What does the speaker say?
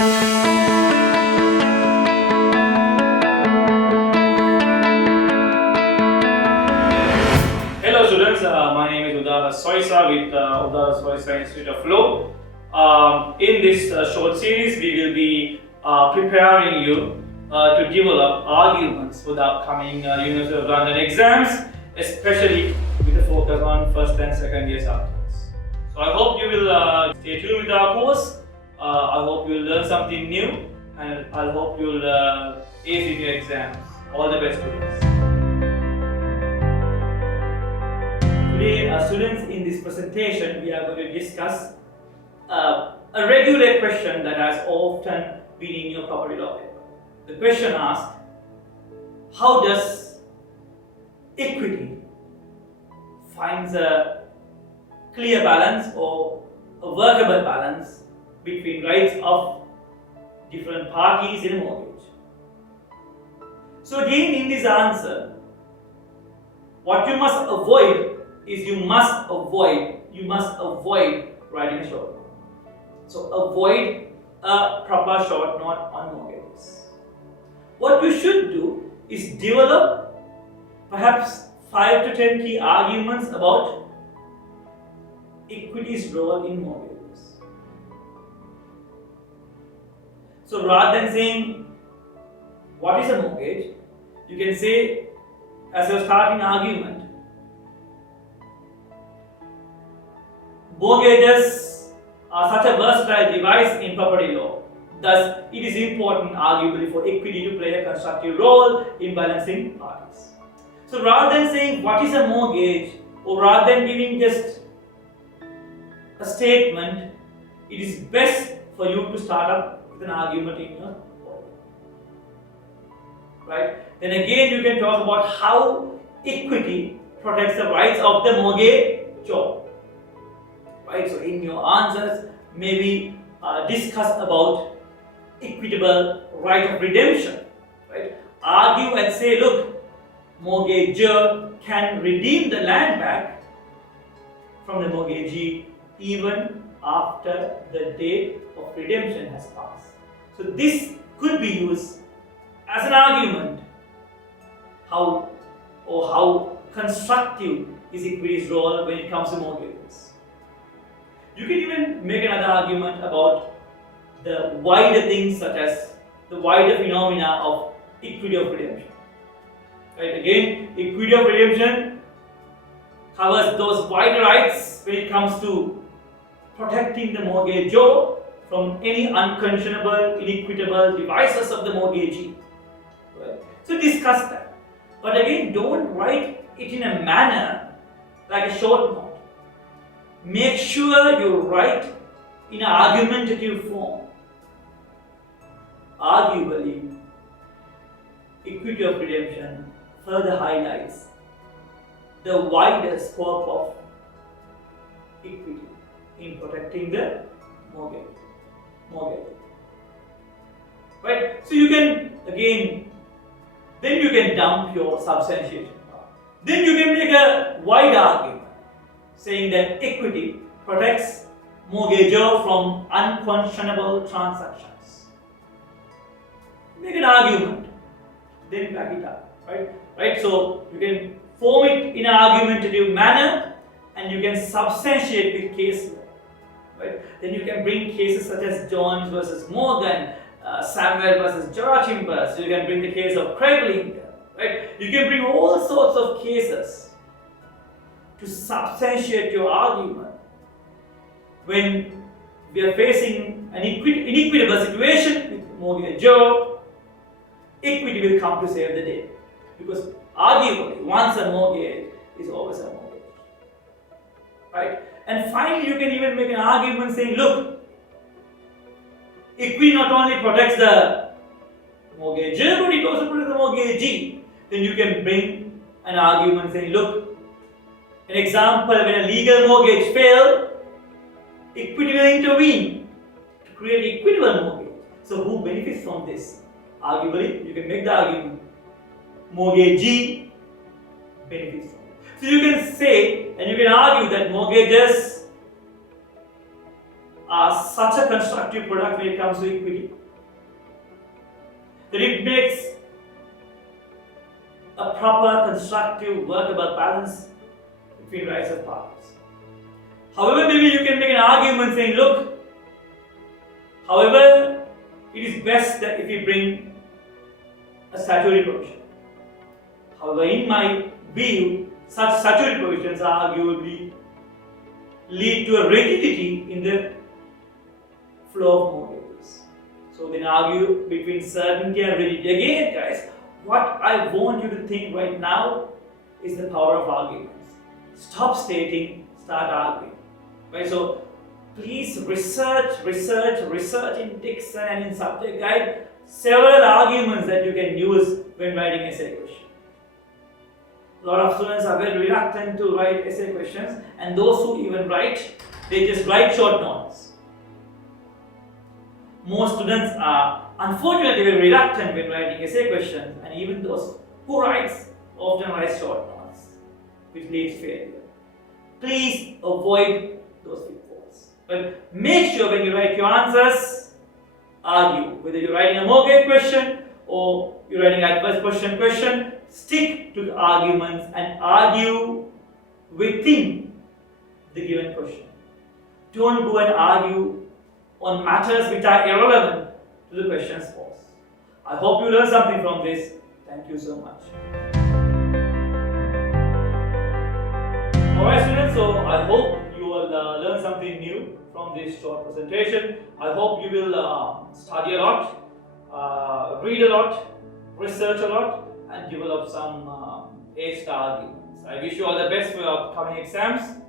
Hello students, my name is Udara Soisa with Udara Soisa Institute of Law. In this short series, we will be preparing you to develop arguments for the upcoming University of London exams, especially with a focus on first and second year subjects. So I hope you will stay tuned with our course. I hope you will learn something new, and I hope you will ace in your exams. All the best, students. Today, students, in this presentation, we are going to discuss a regular question that has often been in your property law paper. The question asks, how does equity finds a clear balance or a workable balance between rights of different parties in a mortgage? So again, in this answer, what you must avoid is you must avoid writing a short note. So avoid a proper short note on mortgages. What you should do is develop perhaps 5 to 10 key arguments about equity's role in mortgages. So rather than saying what is a mortgage, you can say as your starting argument, mortgages are such a versatile device in property law. Thus, it is important, arguably, for equity to play a constructive role in balancing parties. So, rather than saying what is a mortgage, or rather than giving just a statement, it is best for you to start up with an argument in your body. Right? Then again, you can talk about how equity protects the rights of the mortgagor. Right, so in your answers, maybe discuss about equitable right of redemption. Right, argue and say, look, mortgagor can redeem the land back from the mortgagee even after the date of redemption has passed. So this could be used as an argument how constructive is equity's role when it comes to mortgages. You can even make another argument about the wider things, such as the wider phenomena of equity of redemption. Right? Again, equity of redemption covers those wider rights when it comes to protecting the mortgagor from any unconscionable, inequitable devices of the mortgagee. Right? So discuss that. But again, don't write it in a manner like a short note. Make sure you write in an argumentative form. Arguably, equity of redemption further highlights the wider scope of equity in protecting the mortgage. Right? So you can again, then you can dump your substantiation part. Then you can make a wide argument saying that equity protects mortgagor from unconscionable transactions. Make an argument, then back it up, right? So you can form it in an argumentative manner, and you can substantiate with case law, right? Then you can bring cases such as Jones versus Morgan, Samuel versus Joachim. So you can bring the case of Craig, right? You can bring all sorts of cases to substantiate your argument. When we are facing an inequitable situation with mortgagor, equity will come to save the day. Because arguably, once a mortgage is always a mortgage. Right? And finally, you can even make an argument saying, look, equity not only protects the mortgagor, but it also protects the mortgagee. Then you can bring an argument saying, look, an example, when a legal mortgage fails, equity will intervene to create equitable mortgage. So who benefits from this? Arguably, you can make the argument, mortgagee benefits from it. So you can say and you can argue that mortgages are such a constructive product when it comes to equity that it makes a proper, constructive, workable balance between rights of parties. However, maybe you can make an argument saying, look, however, it is best that if we bring a statutory provision. However, in my view, such statutory provisions arguably lead to a rigidity in the flow of mortgages. So then argue between certainty and rigidity. Again, guys, what I want you to think right now is the power of arguments. Stop stating, start arguing. Right? So please research in Dixon and in subject guide several arguments that you can use when writing essay questions. A lot of students are very reluctant to write essay questions, and those who even write, they just write short notes. Most students are unfortunately very reluctant when writing essay questions, and even those who writes often write short notes, which leads to failure. Please avoid those pitfalls. But make sure when you write your answers, argue. Whether you're writing a mortgage question or you're writing adverse question, stick to the arguments and argue within the given question. Don't go and argue on matters which are irrelevant to the questions posed. I hope you learned something from this. Thank you so much. Alright students, so I hope you will learn something new from this short presentation. I hope you will study a lot, read a lot, research a lot, and develop some A-star arguments. I wish you all the best for your upcoming exams.